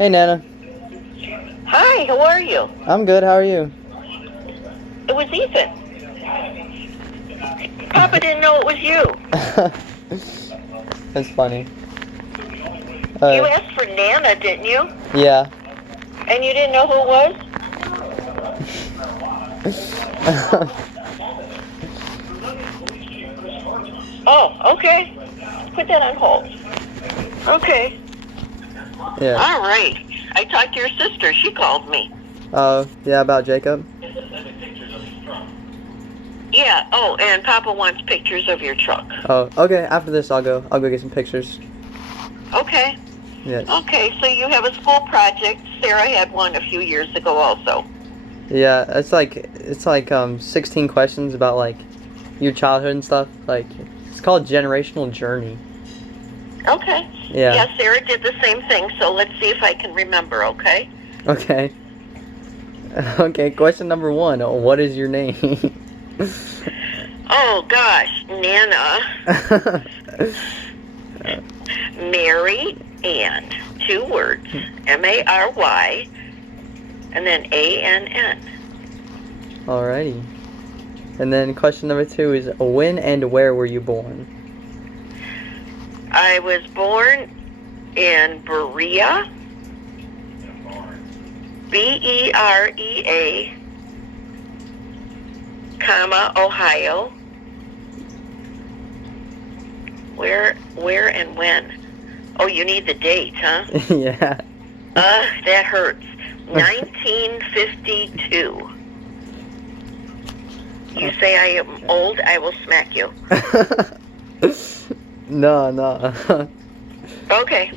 Hey, Nana. Hi, how are you? I'm good. How are you? It was Ethan. Papa didn't know it was you. That's funny. You asked for Nana, didn't you? Yeah. And you didn't know who it was? Oh, okay. Put that on hold. Okay. Yeah. All right. I talked to your sister. She called me. Oh, yeah, about Jacob? Yeah. Oh, and Papa wants pictures of your truck. Oh, okay. After this, I'll go get some pictures. Okay. Yes. Okay, so you have a school project. Sarah had one a few years ago also. Yeah, it's like 16 questions about like your childhood and stuff. Like, it's called Generational Journey. Okay. Yeah. Yeah, Sarah did the same thing, so let's see if I can remember, okay? Okay. Okay, question number 1. What is your name? Oh, gosh. Nana. Mary Ann. 2 words. M-A-R-Y. And then A-N-N. Alrighty. And then question number 2 is, when and where were you born? I was born in Berea. B-E-R-E-A, comma, Ohio. Where and when? Oh, you need the date, huh? Yeah. That hurts. 1952. You say I am old, I will smack you. No. Okay.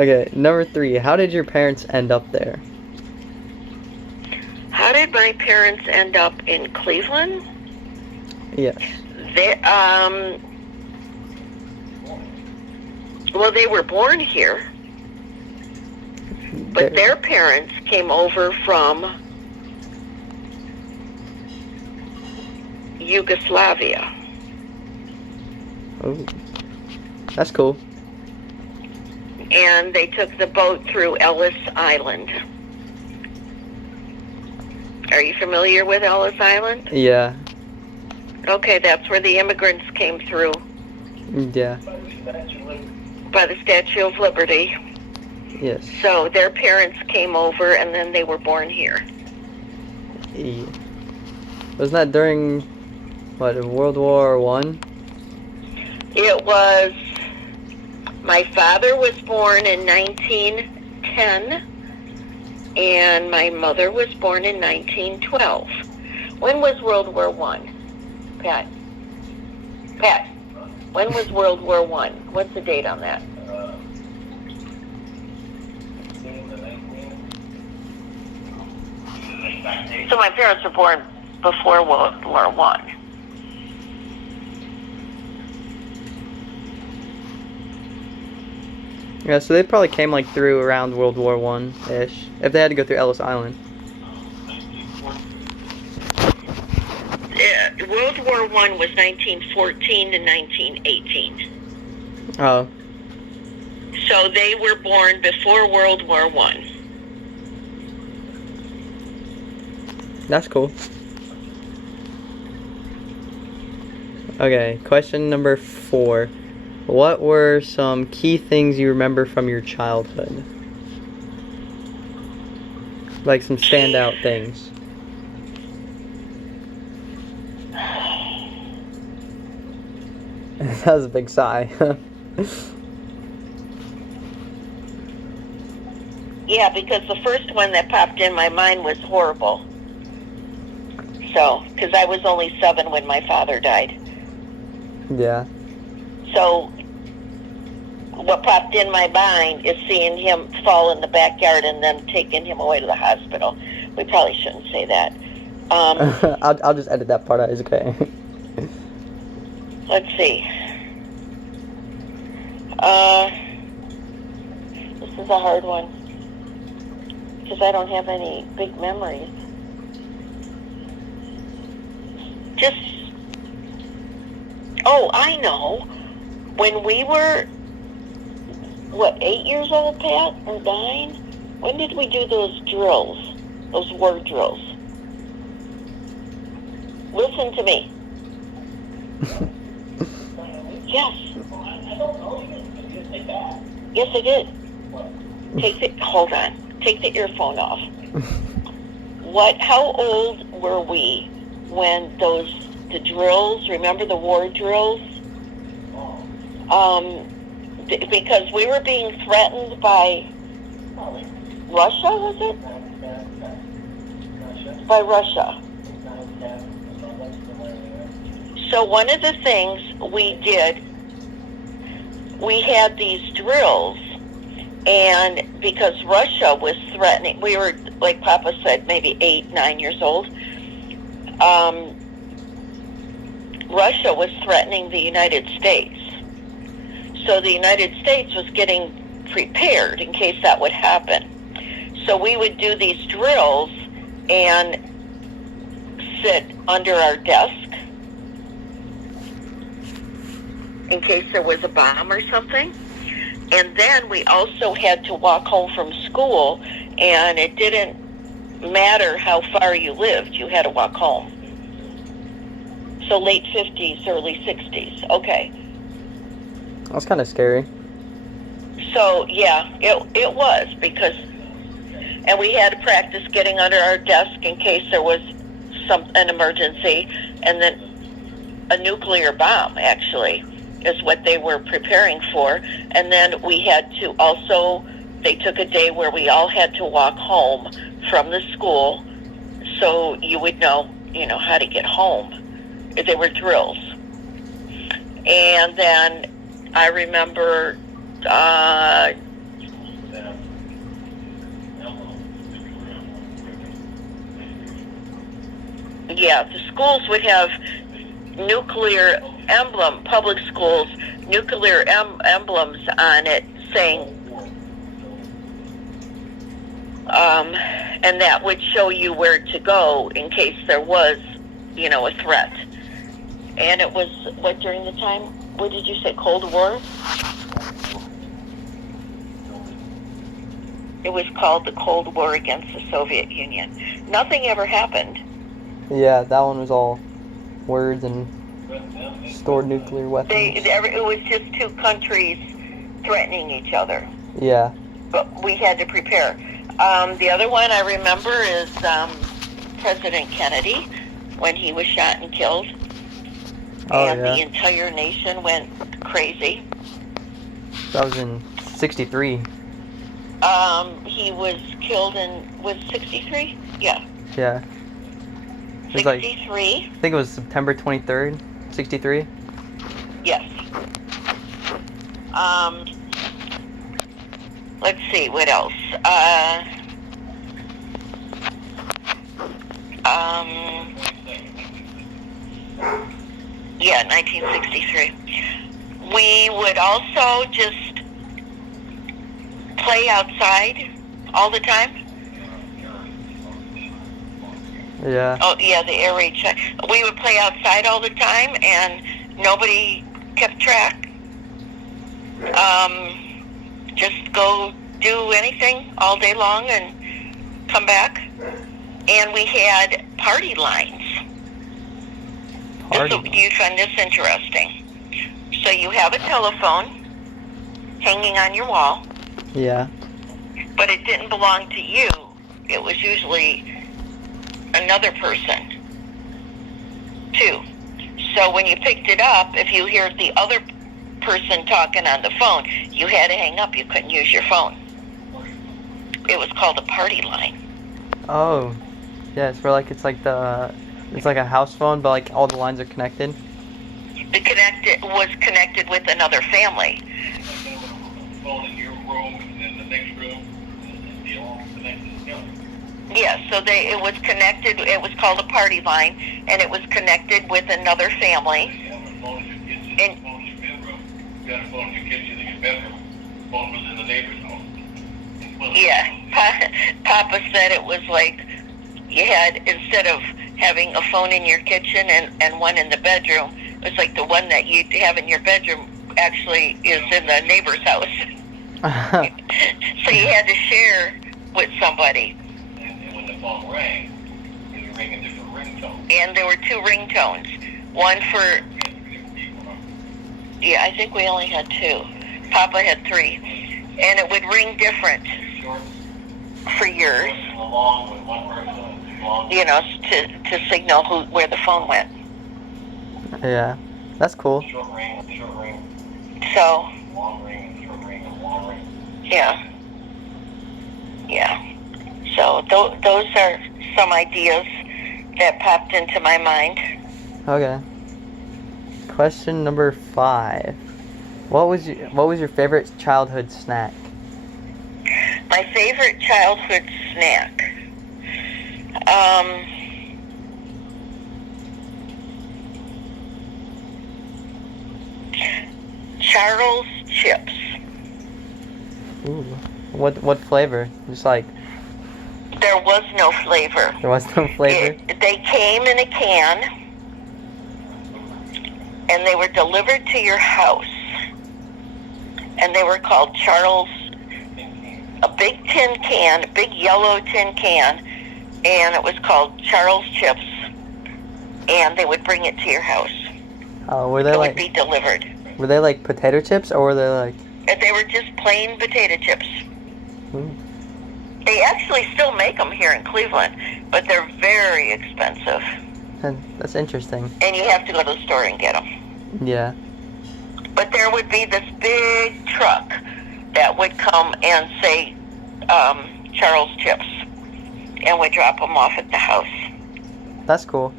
Okay, number 3. How did your parents end up there? How did my parents end up in Cleveland? Yes. Well, they were born here, but their parents came over from Yugoslavia. Oh, that's cool. And they took the boat through Ellis Island. Are you familiar with Ellis Island? Yeah. Okay, that's where the immigrants came through. Yeah. By the Statue of Liberty. Yes. So their parents came over and then they were born here. Yeah. Wasn't that during, what, World War I? It was, my father was born in 1910 and my mother was born in 1912. When was World War I? Pat, when was World War I? What's the date on that? So my parents were born before World War I. Yeah, so they probably came like through around World War I-ish, if they had to go through Ellis Island. World War I was 1914 to 1918. Oh. So they were born before World War I. That's cool. Okay, question number 4. What were some key things you remember from your childhood? Like some standout things. That was a big sigh. Yeah, because the first one that popped in my mind was horrible. So, because I was only 7 when my father died. Yeah. So, what popped in my mind is seeing him fall in the backyard and then taking him away to the hospital. We probably shouldn't say that. I'll just edit that part out. It's okay. Let's see. This is a hard one because I don't have any big memories. Just, oh, I know. When we were what, 8 years old, Pat, or 9? When did we do those drills, those word drills? Listen to me. Yes. Yes, I did. Hold on. Take the earphone off. How old were we when the drills, remember the war drills? Because we were being threatened by Russia, was it? By Russia. So one of the things we did, we had these drills, and because Russia was threatening, we were, like Papa said, maybe 8, 9 years old. Russia was threatening the United States. So the United States was getting prepared in case that would happen. So we would do these drills and sit under our desk in case there was a bomb or something. And then we also had to walk home from school, and it didn't matter how far you lived, you had to walk home. So late 50s, early 60s. Okay. That's kind of scary. So, yeah, it was, because, and we had to practice getting under our desk in case there was an emergency, and then a nuclear bomb, actually, is what they were preparing for. And then we had to also, they took a day where we all had to walk home from the school, so you would know, how to get home. They were drills. And then I remember the schools would have nuclear public schools, nuclear emblems on it saying, and that would show you where to go in case there was, a threat. And it was, during the time, what did you say, Cold War? It was called the Cold War against the Soviet Union. Nothing ever happened. Yeah, that one was all words and stored nuclear weapons. It was just two countries threatening each other. Yeah. But we had to prepare. The other one I remember is President Kennedy, when he was shot and killed. The entire nation went crazy. That was in 63. He was killed was 63? Yeah. Yeah. 63. I think it was September 23rd, 63. Yes. Let's see, what else? 1963. We would also just play outside all the time. Yeah. Oh, yeah, the air raid check. We would play outside all the time, and nobody kept track. Just go do anything all day long and come back. And we had party lines. You find this interesting. So you have a telephone hanging on your wall. Yeah. But it didn't belong to you. It was usually another person, too. So when you picked it up, if you heard the other person talking on the phone, you had to hang up. You couldn't use your phone. It was called a party line. Oh, yeah. It's like a house phone, but like all the lines are connected. It was connected with another family. Phone in your room and then the next room, and they all connected together. Yeah, so it was connected. It was called a party line, and it was connected with another family. You have a phone in your kitchen, phone in your bedroom. You got a phone in your kitchen and your bedroom. Phone was in the neighbor's house. Yeah, Papa said it was like you had, instead of having a phone in your kitchen and one in the bedroom, it was like the one that you have in your bedroom actually is in the neighbor's house. So you had to share with somebody. And when the phone rang, it would ring a different ringtone. And there were 2 ringtones. One for, yeah, I think we only had 2. Papa had 3. And it would ring different Short, for yours, long with one person, long. you know, to signal where the phone went. Yeah, that's cool. Short ring, So, long ring, short ring, and long ring. yeah. Yeah. So those are some ideas that popped into my mind. Okay. Question number 5. What was your favorite childhood snack? My favorite childhood snack. Charles chips. Ooh. What flavor? Just like There was no flavor. there was no flavor. They came in a can, and they were delivered to your house. And they were called Charles, a big tin can, a big yellow tin can, and it was called Charles Chips, and they would bring it to your house. Oh, were they It would like be delivered. potato chips, or were they like? And they were just plain potato chips. Ooh. They actually still make them here in Cleveland, but they're very expensive, That's interesting. and you have to go to the store and get them. Yeah. But there would be this big truck that would come and say Charles Chips, and would drop them off at the house. That's cool.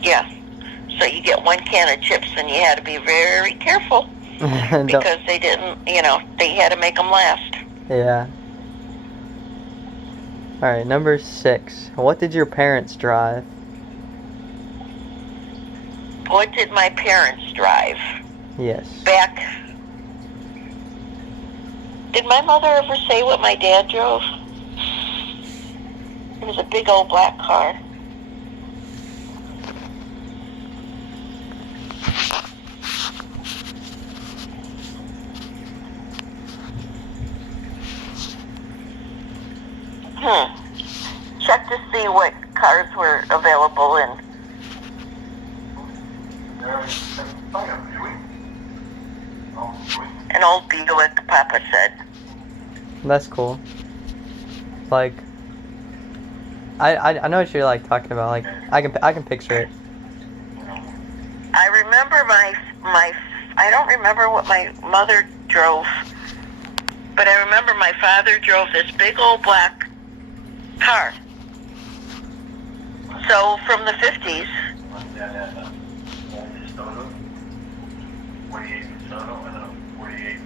Yeah. So you get 1 can of chips, and you had to be very careful Don't- because they didn't, they had to make them last. yeah. All right, number 6. What did your parents drive? What did my parents drive? Yes. Back. Did my mother ever say what my dad drove? It was a big old black car. Check to see what cars were available in. An old Buick, Papa said. That's cool. Like, I know what you're like talking about. Like, I can picture it. I remember my I don't remember what my mother drove, but I remember my father drove this big old black car. So from the 50s. My dad had a 48 Sono and a 48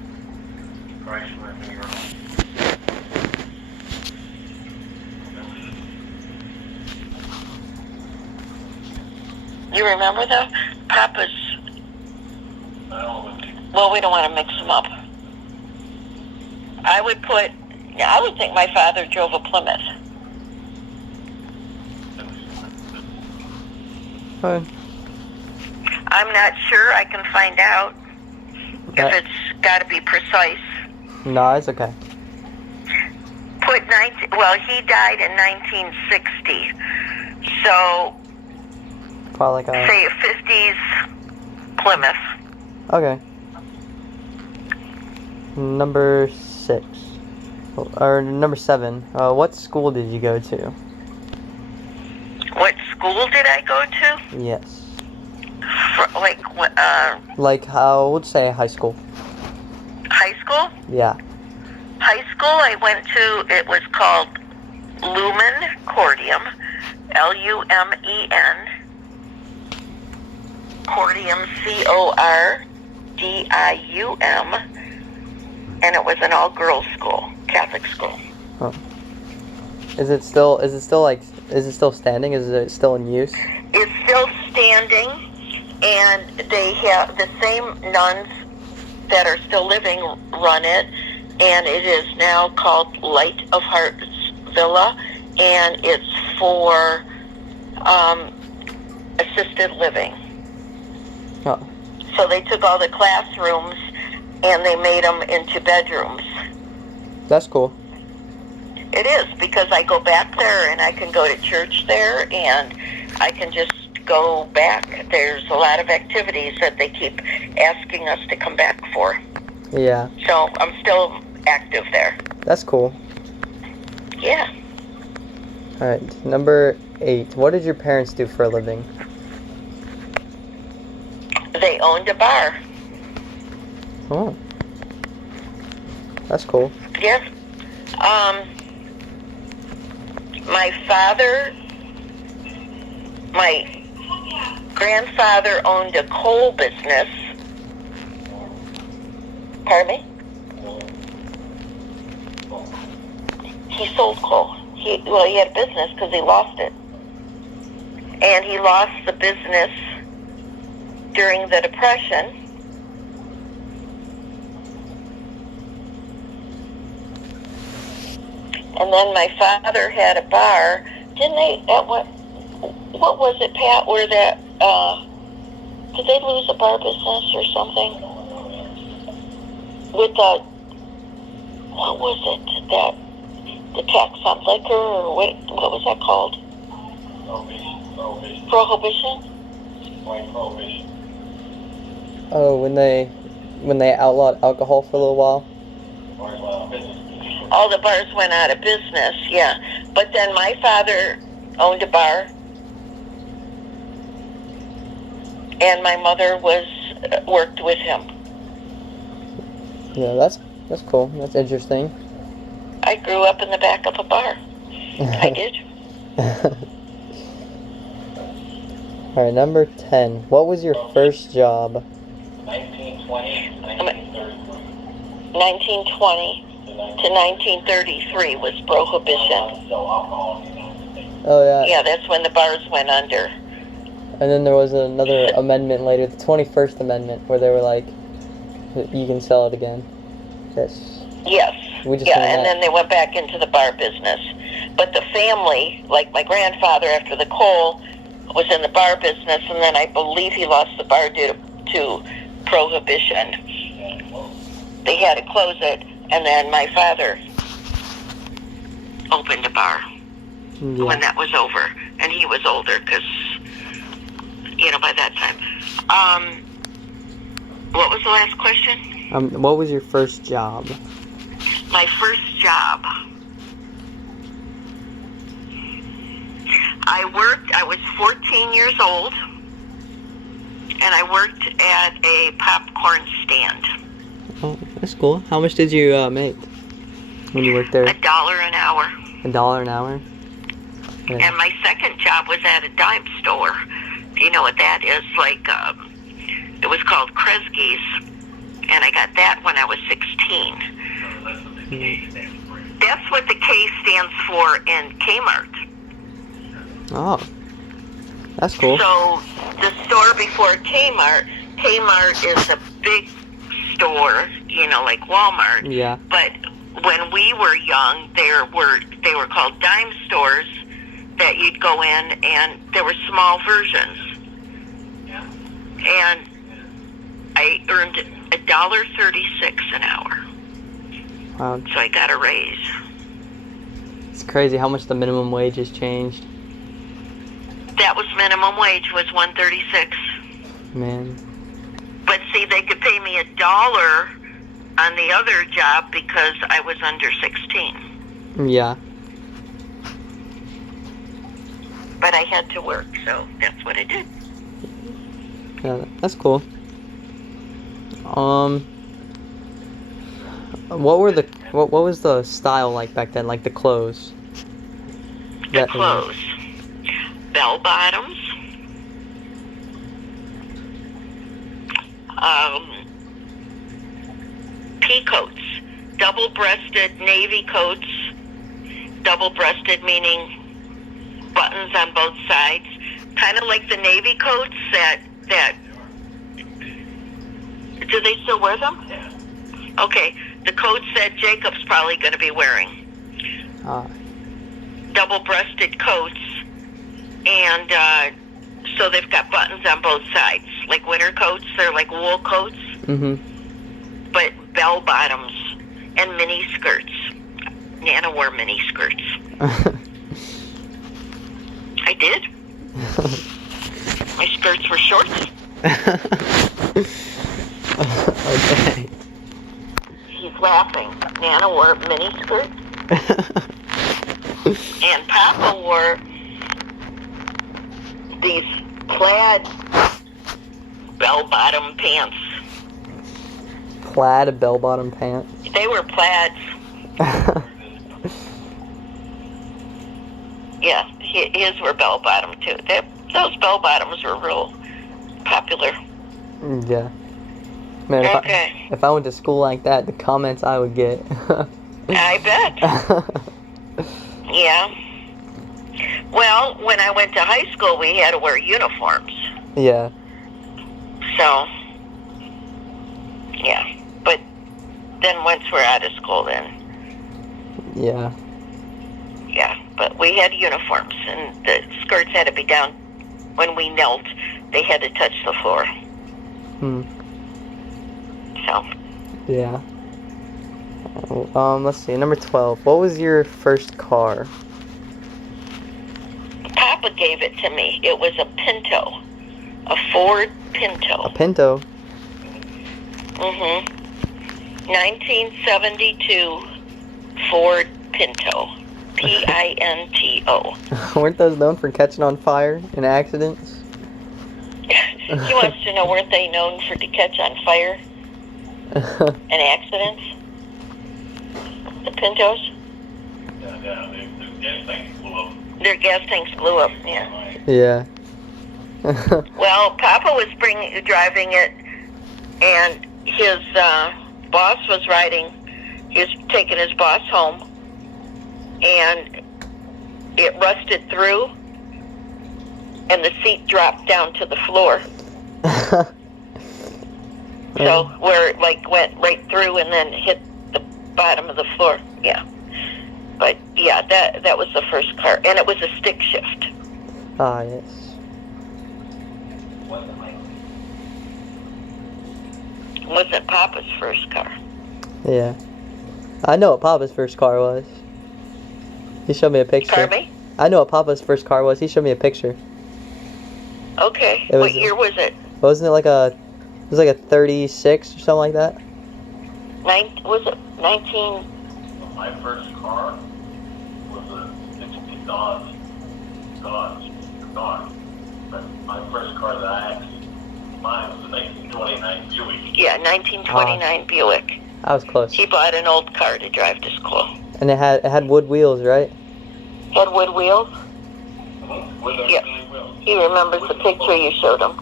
Chrysler New York. You remember the Papa's? Well, we don't want to mix them up. I would think my father drove a Plymouth. I'm not sure. I can find out if it's got to be precise. No, it's okay. He died in 1960. So Probably like a. say a 50s Plymouth. Okay. Number 6. Or number 7. What school did you go to? What school did I go to? Yes. Like, how would say high school? High school? Yeah. High school I went to, it was called Lumen Cordium, Lumen, Cordium, Cordium, and it was an all-girls school, Catholic school. Huh. Is it still standing? Is it still in use? It's still standing, and they have the same nuns that are still living run it, and it is now called Light of Hearts Villa, and it's for assisted living. Oh. So they took all the classrooms and they made them into bedrooms. That's cool. It is, because I go back there and I can go to church there and I can just go back. There's a lot of activities that they keep asking us to come back for. Yeah. So I'm still active there. That's cool. Yeah. All right. Number 8. What did your parents do for a living? They owned a bar. Oh. That's cool. Yes. My grandfather owned a coal business. Pardon me? He sold coal. He had a business because he lost it. And he lost the business during the Depression. And then my father had a bar. Didn't they, what was it, Pat, where that, did they lose a bar business or something? With the, what was it, the tax on liquor, or what was that called? Prohibition? Oh, when they outlawed alcohol for a little while. All the bars went out of business, yeah. But then my father owned a bar, and my mother worked with him. Yeah, that's cool. That's interesting. I grew up in the back of a bar. I did. All right, number 10. What was your first job? 1920, 1933. 1920 to 1933 was Prohibition. Oh, yeah. Yeah, that's when the bars went under. And then there was another amendment later, the 21st Amendment, where they were like, you can sell it again. Yes. We just Yeah, learned and that. then they went back into the bar business. But the family, like my grandfather after the coal, was in the bar business, and then I believe he lost the bar due to Prohibition. They had to close it, and then my father opened a bar when that was over, and he was older because, by that time. What was the last question? What was your first job? My first job. I was 14 years old, and I worked at a popcorn stand. Oh, that's cool. How much did you make when you worked there? $1 an hour. $1 an hour? Yeah. And my second job was at a dime store. Do you know what that is? Like, it was called Kresge's, and I got that when I was 16. That's what the K stands for in Kmart. Oh, that's cool. So the store before Kmart is a big store, like Walmart. Yeah. But when we were young, they were called dime stores that you'd go in, and there were small versions. And I earned $1.36 an hour. Wow. So I got a raise. It's crazy how much the minimum wage has changed. That was minimum wage, was $1.36. Man. But see, they could pay me $1 on the other job because I was under 16. Yeah. But I had to work, so that's what I did. Yeah, that's cool. What was the style like back then? Like the clothes? The clothes. Bell bottoms. Pea coats. Double-breasted navy coats. Double-breasted meaning buttons on both sides. Kind of like the navy coats that do they still wear them? Yeah. Okay, the coats that Jacob's probably going to be wearing. Double-breasted coats, and so they've got buttons on both sides. Like winter coats, they're like wool coats. Mm-hmm. but bell bottoms and mini skirts. Nana wore mini skirts. I did. My skirts were shorts. Okay. He's laughing. Nana wore mini skirts. And Papa wore these plaid bell-bottom pants. Plaid bell-bottom pants. They were plaids. Yeah, his were bell-bottom too. Those bell-bottoms were real popular. Yeah. Man, Okay. if I went to school like that, the comments I would get. I bet. Yeah. Well, when I went to high school, we had to wear uniforms. Yeah. So, yeah. But then once we're out of school, then, Yeah. yeah. But we had uniforms, and the skirts had to be down. When we knelt, they had to touch the floor. So, Yeah. Let's see. Number 12. What was your first car? Papa gave it to me. It was a Pinto. A Ford Pinto. A Pinto. 1972 Ford Pinto. Pinto. Weren't those known for catching on fire in accidents? He wants to know, weren't they known for to catch on fire and accidents? The Pintos? Yeah, the gas tank blew up. Their gas tanks blew up, yeah. Yeah. Well, Papa was driving it, and his boss was riding. He was taking his boss home, and it rusted through, and the seat dropped down to the floor. So where it went right through and then hit the bottom of the floor. Yeah. But yeah, that was the first car, and it was a stick shift. Ah, yes. It wasn't Papa's first car. Yeah. I know what Papa's first car was. He showed me a picture. Pardon me? I know what Papa's first car was. He showed me a picture. Okay. It was- What year was it? Wasn't it like a 36 or something like that? Was it 19? My first car was a 60 Dodge. But my first car that I actually, mine was a 1929 Buick. Yeah, 1929 Buick. I was close. He bought an old car to drive to school. And it had wood wheels, right? Had wood wheels? With a Yeah. really well. He remembers the picture you showed him.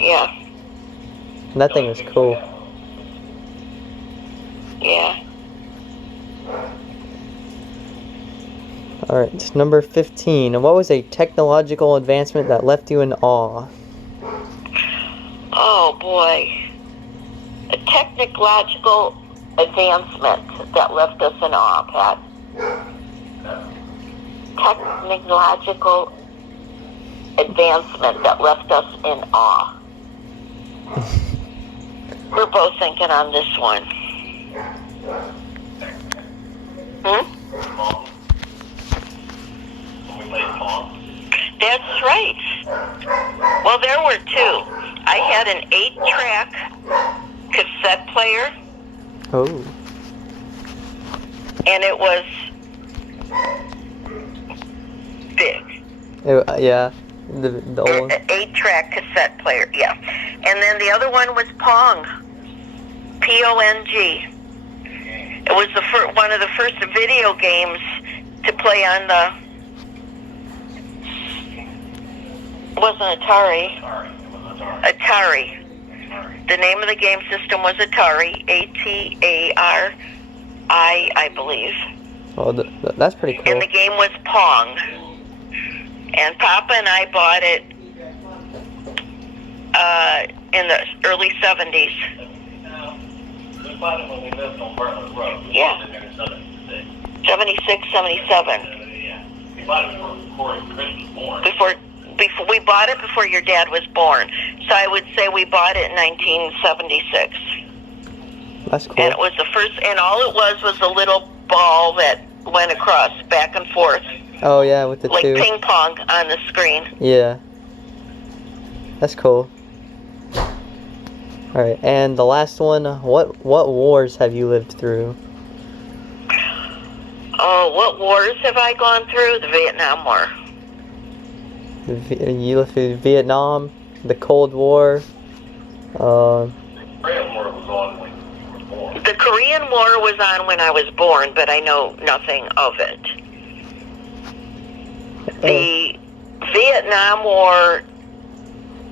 Yeah, And that thing was cool. yeah. Alright, it's number 15. And what was a technological advancement that left you in awe? Oh boy. A technological advancement that left us in awe, Pat. Technological advancement that left us in awe. We're both thinking on this one. Pong. When we played Pong. That's right. Well, there were two. I had an 8-track cassette player, Oh. and it was big. Yeah. The old one. 8-track cassette player, yeah. And then the other one was Pong. Pong. It was one of the first video games to play on the. It wasn't Atari. Atari. The name of the game system was Atari. Atari, I believe. Oh, that's pretty cool. And the game was Pong. And Papa and I bought it in the early 70s. We bought it when we lived on Bartlett Road. Yeah. 76, 77. Yeah. We bought it before Chris was born. Before we bought it before your dad was born. So I would say we bought it in 1976. That's cool. And it was the first, and all it was a little ball that went across, back and forth, Oh yeah, with the like two. ping pong on the screen. Yeah. That's cool. Alright, and the last one, what wars have you lived through? Oh, what wars have I gone through? The Vietnam War. You lived through Vietnam, the Cold War, Korean War was on when you were born. The Korean War was on when I was born, but I know nothing of it. The Vietnam War,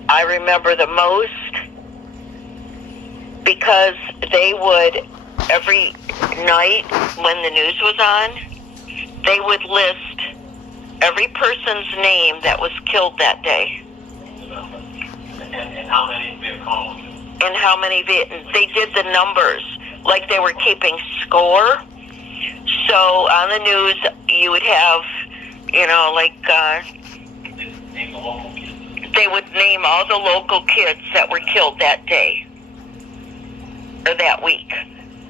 I remember the most because they would, every night when the news was on, they would list every person's name that was killed that day. And how many Vietcong? And how many they did the numbers, like they were keeping score. So on the news, you would have, like, Name the local kids. they would name all the local kids that were killed that day, or that week.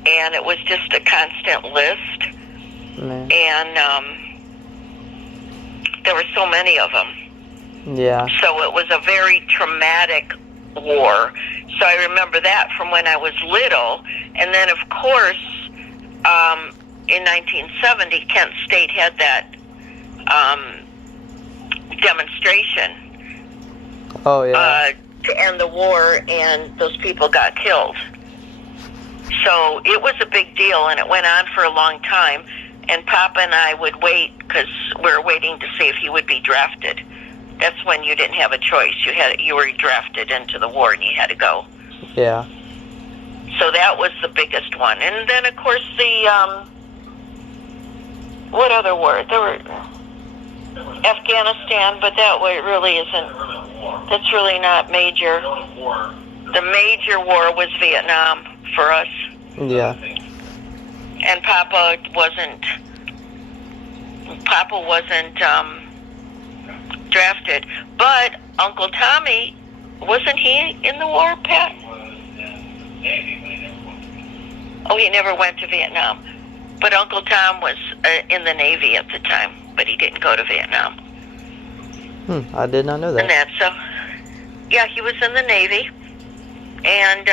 And it was just a constant list. man. And there were so many of them. Yeah. So it was a very traumatic war. So I remember that from when I was little. And then, of course, in 1970, Kent State had that demonstration Oh yeah. to end the war, and those people got killed. So it was a big deal, and it went on for a long time. And Papa and I would wait because we were waiting to see if he would be drafted. That's when you didn't have a choice. You were drafted into the war, and you had to go. Yeah. So that was the biggest one. And then, of course, the what other war? There were Afghanistan, but that way really isn't. That's really not major. The major war was Vietnam for us. Yeah. And Papa wasn't drafted, but Uncle Tommy, wasn't he in the war, Pat? Oh, he never went to Vietnam. But Uncle Tom was in the Navy at the time, but he didn't go to Vietnam. I did not know that. And that's so. Yeah, he was in the Navy, and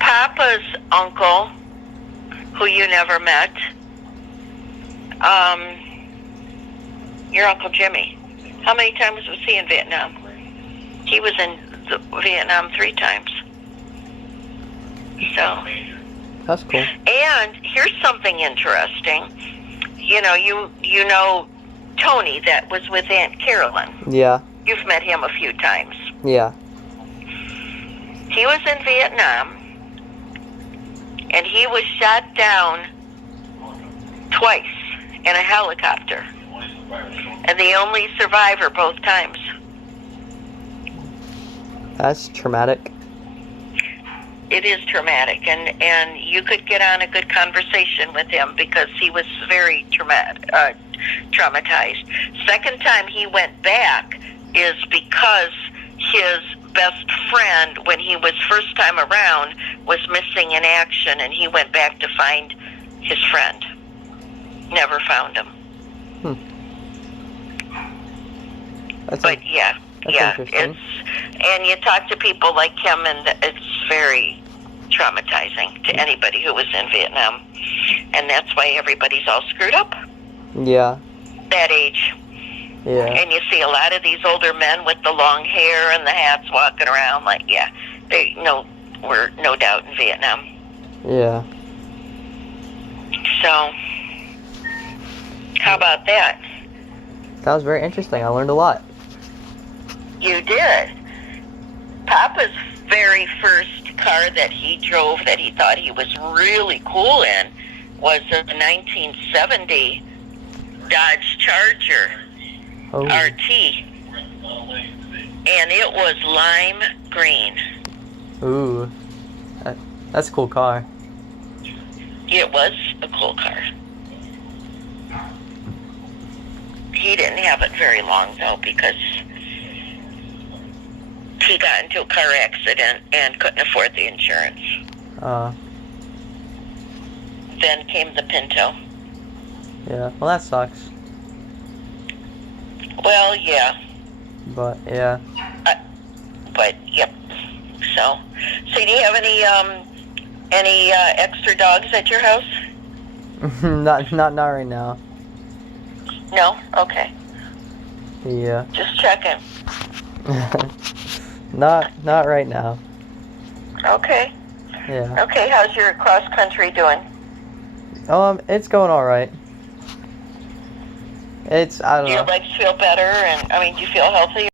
Papa's uncle, who you never met, your Uncle Jimmy. How many times was he in Vietnam? He was in Vietnam 3 times. So. That's cool. And here's something interesting. You know Tony that was with Aunt Carolyn. Yeah. You've met him a few times. Yeah. He was in Vietnam, and he was shot down twice in a helicopter. And the only survivor both times. That's traumatic. It is traumatic, and you could get on a good conversation with him because he was very traumatized. Second time he went back is because his best friend, when he was first time around, was missing in action, and he went back to find his friend. Never found him. That's interesting. And you talk to people like him, and it's very traumatizing to anybody who was in Vietnam, and that's why everybody's all screwed up. Yeah. That age. Yeah. And you see a lot of these older men with the long hair and the hats walking around like, yeah, they were no doubt in Vietnam. Yeah. So, how about that? That was very interesting. I learned a lot. You did. Papa's very first car that he drove that he thought he was really cool in was a 1970 Dodge Charger RT. And it was lime green. Ooh. That's a cool car. It was a cool car. He didn't have it very long, though, because he got into a car accident and couldn't afford the insurance. Then came the Pinto. Yeah. Well, that sucks. Well, yeah. But yeah. But yep. So do you have any extra dogs at your house? not right now. No. Okay. Yeah. Just checking. not right now. Okay. Yeah. Okay. How's your cross country doing? It's going all right. I don't Do your know. legs feel better? And I mean, do you feel healthy?